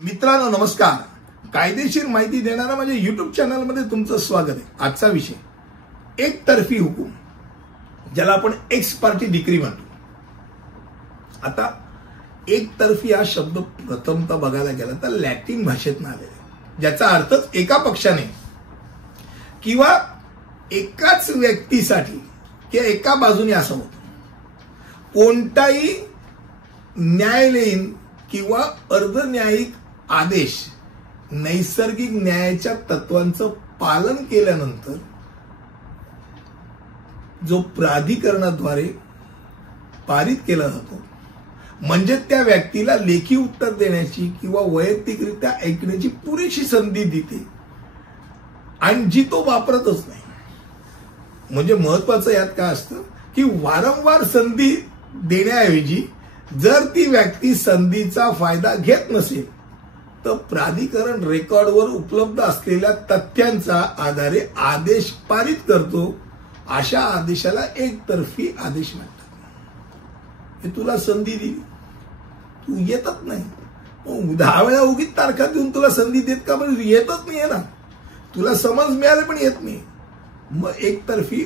मित्रांनो नमस्कार. कायदेशीर माहिती देणारा माझ्या YouTube चॅनलमध्ये तुमचं स्वागत आहे. आजचा विषय एकतर्फी हुकूम, ज्याला आपण एक्स पार्टी डिक्री म्हणतो. आता एकतर्फी हा शब्द प्रथमतः बघायला गेला तर लॅटिन भाषेतून आलेला आहे, ज्याचा अर्थच एका पक्षाने किंवा एकाच व्यक्तीसाठी किंवा एका बाजूने असा होतो. कोणताही न्यायालयीन किंवा अर्धन्यायिक आदेश नैसर्गिक न्यायाच्या तत्वांचं पालन केल्यानंतर जो प्राधिकरणाद्वारे पारित केला जातो, म्हणजे त्या व्यक्तीला लेखी उत्तर देण्याची किंवा वैयक्तिकरित्या ऐकण्याची पुरेशी संधी देते आणि जी तो वापरतच नाही. म्हणजे महत्वाचं यात काय असतं की वारंवार संधी देण्याऐवजी जर ती व्यक्ती संधीचा फायदा घेत नसेल तर प्राधिकरण रेकॉर्डवर उपलब्ध असलेल्या तथ्यांच्या आधारे आदेश पारित करतो. अशा आदेशाला एकतर्फी आदेश म्हणतात. हे तुला संधी दिली, तू येतच नाही. 10 वेळा उगीच तारखा देऊन तुला संधी देत का? पण येतच नाही ना. तुला समज मिळाले पण येत नाही. मग एकतर्फी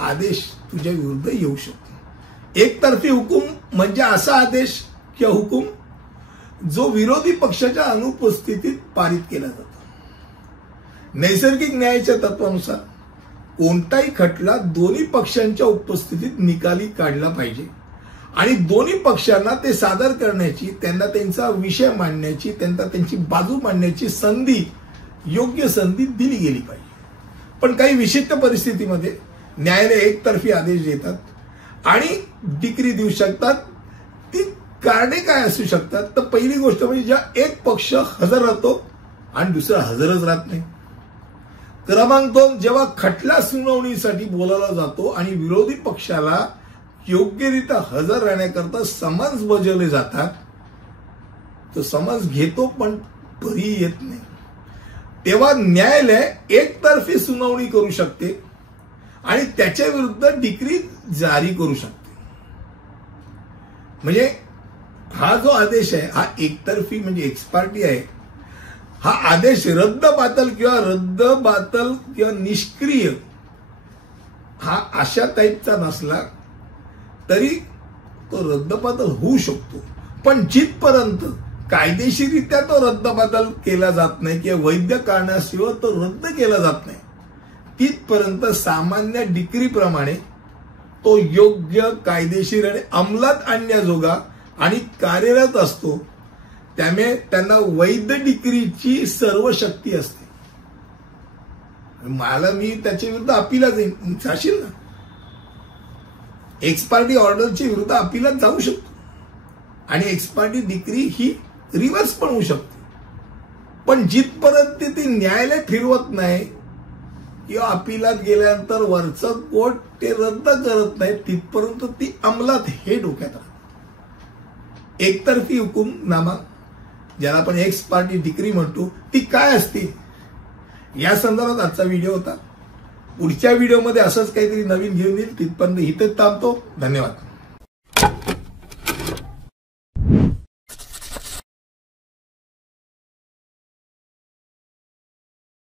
आदेश तुझ्या विरुद्ध येऊ शकतो. एकतर्फी हुकूम म्हणजे असा आदेश किंवा हुकूम जो विरोधी पक्षाच्या अनुपस्थितीत पारित केला जातो. नैसर्गिक न्यायाच्या तत्वानुसार कोणताही खटला दोन्ही पक्षांच्या उपस्थितीत निकाली काढला पाहिजे आणि दोन्ही पक्षांना ते सादर करण्याची, त्यांना त्यांचा विषय मांडण्याची, त्यांना त्यांची बाजू मांडण्याची संधी, योग्य संधी दिली गेली पाहिजे. पण काही विशिष्ट परिस्थितीमध्ये न्यायालय एकतर्फी आदेश देतात आणि डिक्री देऊ शकतात. ती कारणे काय असू शकतात? तर पहिली गोष्ट म्हणजे जेव्हा एक पक्ष हजर राहतो आणि दुसरा हजरच राहत नाही. क्रमांक 2, जेव्हा खटला सुनावणीसाठी बोलावला जातो आणि विरोधी पक्षाला योग्यरित्या हजर राहण्याकरता समन्स बजावले जातात, तो समन्स घेतो पण तरी येत नाही. तेव्हा न्यायालय एकतर्फी सुनावणी करू शकते आणि त्याच्या विरुद्ध डिक्री जारी करू शकते. म्हणजे हा जो आदेश आहे हा एकतर्फी म्हणजे एक्स पार्टी आहे. हा आदेश रद्द बातल किंवा निष्क्रिय हा अशा टाईपचा नसला तरी तो रद्दबातल होऊ शकतो. पण जिथपर्यंत कायदेशीररित्या तो रद्दबातल केला जात नाही किंवा वैध कारणाशिवाय तो रद्द केला जात नाही, तिथपर्यंत सामान्य डिक्रीप्रमाणे तो योग्य, कायदेशीर आणि अंमलात आणण्याजोगा आणि कार्यरत असतो. त्यामुळे त्यांना वैध डिक्रीची सर्व शक्ती असते. मी त्याच्या विरुद्ध अपीला जाशील ना, एक्स पार्टी ऑर्डरच्या विरुद्ध अपीलात जाऊ शकतो आणि x party decree he reverse पण होऊ शकते. पण जिथपर्यंत ती न्यायालय फिरवत नाही किंवा अपीलात गेल्यानंतर वरचं कोर्ट ते रद्द करत नाही, तिथपर्यंत ती अंमलात, हे डोक्यात राहतं. एकतर्फी हुकूमनामा, ज्याला आपण एक्स पार्टी डिक्री म्हणतो, ती काय असते या संदर्भात आजचा व्हिडिओ होता. पुढच्या व्हिडिओमध्ये असंच काहीतरी नवीन घेऊन येईल. तिथपर्यंत इथेच थांबतो. धन्यवाद.